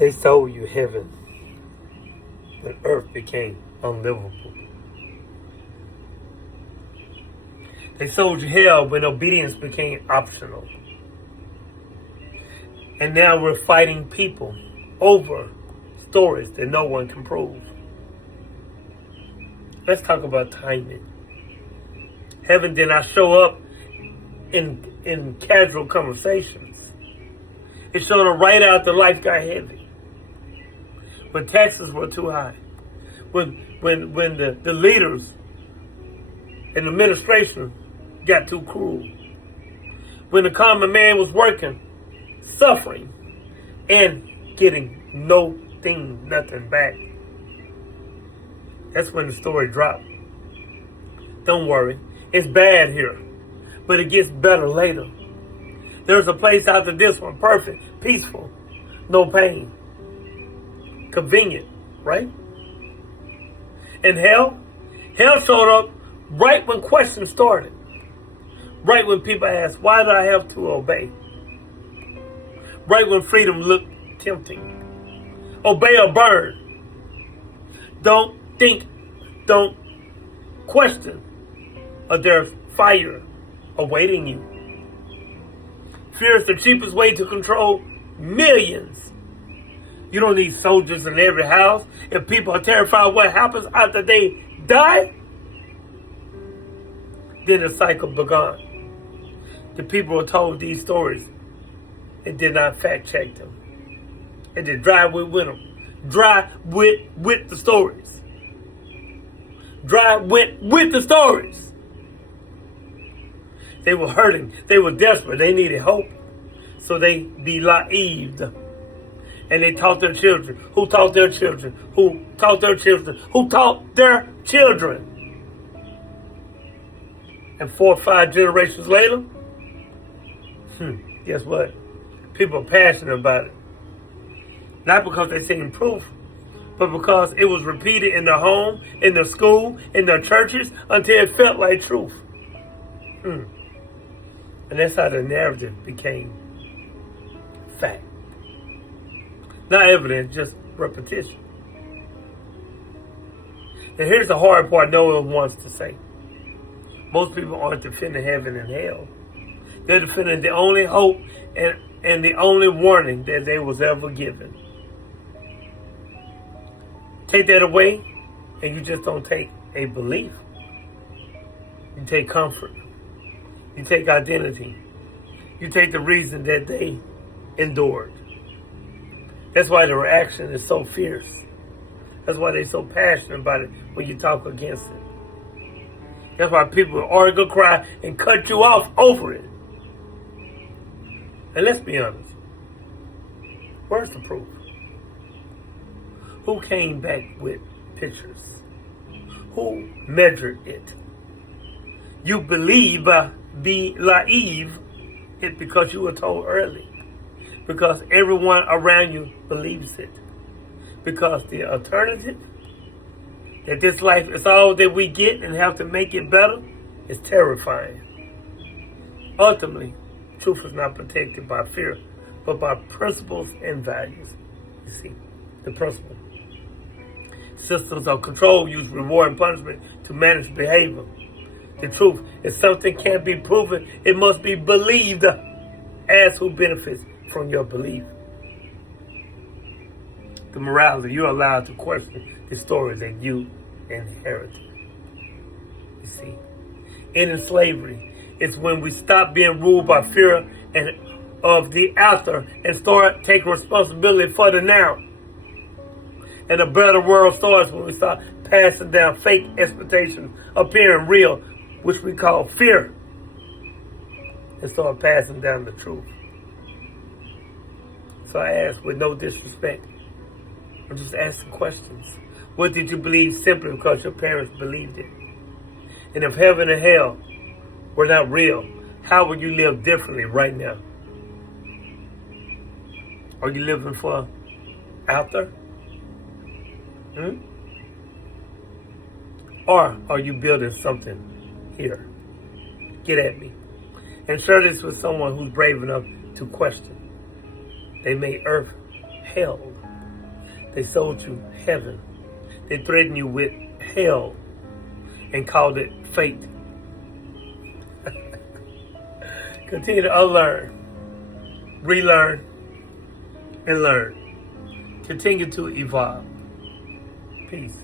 They sold you heaven when earth became unlivable. They sold you hell when obedience became optional. And now we're fighting people over stories that no one can prove. Let's talk about timing. Heaven did not show up in casual conversations. It showed up right after life got heavy. When taxes were too high. When the leaders and the administration got too cruel. When the common man was working, suffering, and getting nothing back. That's when the story dropped. Don't worry, it's bad here, but it gets better later. There's a place after this one, perfect, peaceful, no pain, convenient, right? And hell showed up right when questions started. Right when people asked, why do I have to obey? Right when freedom looked tempting. Obey or burn. Don't think, don't question, or there's fire awaiting you. Fear is the cheapest way to control millions. You don't need soldiers in every house. If people are terrified of what happens after they die, then the cycle began. The people were told these stories and did not fact check them. And they drive with them. Drive with the stories. Drive with the stories. They were hurting. They were desperate. They needed hope. So they believed. And they taught their children. Who taught their children? Who taught their children? Who taught their children? And 4 or 5 generations later, guess what? People are passionate about it. Not because they seen proof, but because it was repeated in their home, in their school, in their churches, until it felt like truth. And that's how the narrative became fact. Not evidence, just repetition. And here's the hard part no one wants to say. Most people aren't defending heaven and hell. They're defending the only hope and the only warning that they was ever given. Take that away, and you just don't take a belief. You take comfort. You take identity. You take the reason that they endured. That's why the reaction is so fierce. That's why they're so passionate about it when you talk against it. That's why people will argue, cry, and cut you off over it. And let's be honest. Where's the proof? Who came back with pictures? Who measured it? You believe it because you were told early. Because everyone around you believes it. Because the alternative, that this life is all that we get and have to make it better, is terrifying. Ultimately, truth is not protected by fear, but by principles and values. You see, the principle. Systems of control use reward and punishment to manage behavior. The truth is something can't be proven. It must be believed. As who benefits from your belief. The morality, you're allowed to question the story that you inherited. You see, ending slavery is when we stop being ruled by fear and of the after and start taking responsibility for the now. And a better world starts when we start passing down fake expectations appearing real, which we call fear, and start passing down the truth. So I ask with no disrespect, I'm just asking questions. What did you believe simply because your parents believed it? And if heaven and hell were not real, how would you live differently right now? Are you living for out there? Or are you building something here? Get at me. And share this with someone who's brave enough to question. They made earth hell They sold you heaven. They threatened you with hell and called it fate. Continue to unlearn, relearn, and learn. Continue to evolve. Peace.